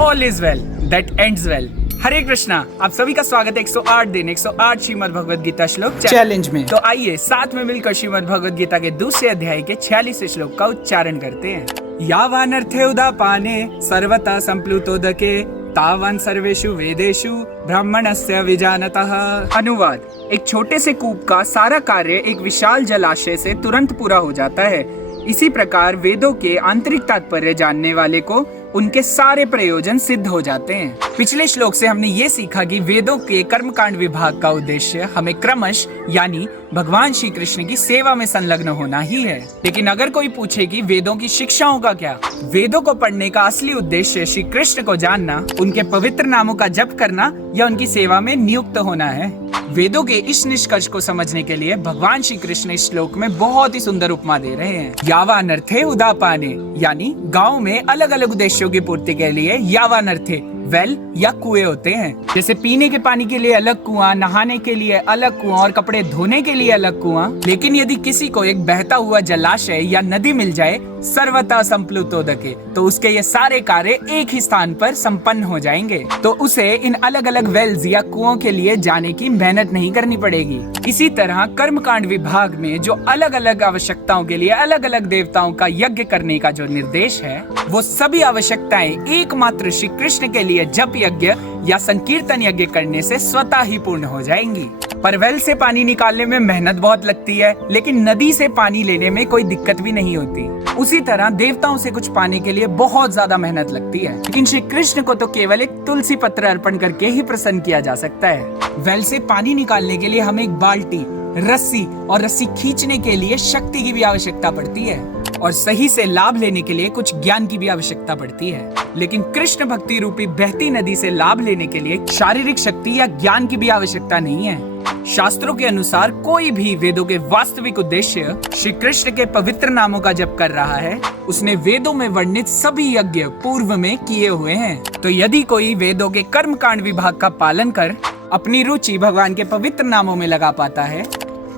All is well that ends well. Hare Krishna, आप सभी का स्वागत है 108 दिन 108 श्रीमद् भगवद गीता श्लोक चैलेंज में। तो आइए साथ में मिलकर श्रीमद् भगवद गीता के दूसरे अध्याय के 46वें श्लोक का उच्चारण करते हैं। यावानर्थे उदापाने सर्वथा संप्लुतोदके तावान सर्वेषु वेदेषु ब्राह्मणस्य विजानतः। अनुवाद: एक छोटे से कूप का सारा कार्य एक विशाल जलाशय से तुरंत पूरा हो जाता है। इसी प्रकार वेदों के आंतरिक तात्पर्य जानने वाले को उनके सारे प्रयोजन सिद्ध हो जाते हैं। पिछले श्लोक से हमने ये सीखा कि वेदों के कर्मकांड विभाग का उद्देश्य हमें क्रमश यानी भगवान श्री कृष्ण की सेवा में संलग्न होना ही है। लेकिन अगर कोई पूछे कि वेदों की शिक्षाओं का क्या, वेदों को पढ़ने का असली उद्देश्य श्री कृष्ण को जानना, उनके पवित्र नामों का जप करना या उनकी सेवा में नियुक्त होना है। वेदों के इस निष्कर्ष को समझने के लिए भगवान श्री कृष्ण इस श्लोक में बहुत ही सुंदर उपमा दे रहे हैं। यावानर्थे उदापाने यानी गांव में अलग अलग उद्देश्यों की पूर्ति के लिए यावानर्थे वेल या कुएं होते हैं। जैसे पीने के पानी के लिए अलग कुआं, नहाने के लिए अलग कुआं और कपड़े धोने के लिए अलग कुआं। लेकिन यदि किसी को एक बहता हुआ जलाशय या नदी मिल जाए सर्वथा संप्लुतोदके, तो उसके ये सारे कार्य एक ही स्थान पर संपन्न हो जाएंगे। तो उसे इन अलग अलग वेल्स या कुओं के लिए जाने की मेहनत नहीं करनी पड़ेगी। इसी तरह कर्मकांड विभाग में जो अलग अलग आवश्यकताओं के लिए अलग अलग देवताओं का यज्ञ करने का जो निर्देश है, वो सभी आवश्यकताएं एकमात्र श्री कृष्ण के लिए जप यज्ञ या संकीर्तन यज्ञ करने से स्वतः ही पूर्ण हो जाएंगी। पर वेल से पानी निकालने में मेहनत बहुत लगती है, लेकिन नदी से पानी लेने में कोई दिक्कत भी नहीं होती। उसी तरह देवताओं से कुछ पाने के लिए बहुत ज्यादा मेहनत लगती है, लेकिन श्री कृष्ण को तो केवल एक तुलसी पत्र अर्पण करके ही प्रसन्न किया जा सकता है। वेल से पानी निकालने के लिए हमें एक बाल्टी, रस्सी और रस्सी खींचने के लिए शक्ति की भी आवश्यकता पड़ती है, और सही से लाभ लेने के लिए कुछ ज्ञान की भी आवश्यकता पड़ती है। लेकिन कृष्ण भक्ति रूपी बहती नदी से लाभ लेने के लिए शारीरिक शक्ति या ज्ञान की भी आवश्यकता नहीं है। शास्त्रों के अनुसार कोई भी वेदों के वास्तविक उद्देश्य श्री कृष्ण के पवित्र नामों का जप कर रहा है, उसने वेदों में वर्णित सभी यज्ञ पूर्व में किए हुए हैं। तो यदि कोई वेदों के कर्मकांड विभाग का पालन कर अपनी रुचि भगवान के पवित्र नामों में लगा पाता है,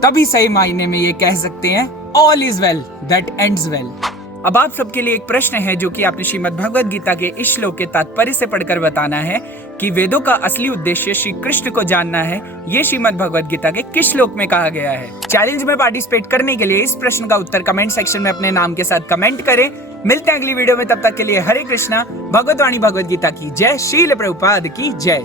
तभी सही मायने में ये कह सकते हैं all is well that ends well. अब आप सबके लिए एक प्रश्न है जो कि आपने श्रीमद् भगवद गीता के इस श्लोक के तात्पर्य से पढ़कर बताना है कि वेदों का असली उद्देश्य श्री कृष्ण को जानना है। ये श्रीमद् भगवद गीता के किस श्लोक में कहा गया है? चैलेंज में पार्टिसिपेट करने के लिए इस प्रश्न का उत्तर कमेंट सेक्शन में अपने नाम के साथ कमेंट करें। मिलते हैं अगली वीडियो में, तब तक के लिए हरे कृष्णा। भगवत वाणी भगवद गीता की जय। श्रील प्रभुपाद की जय।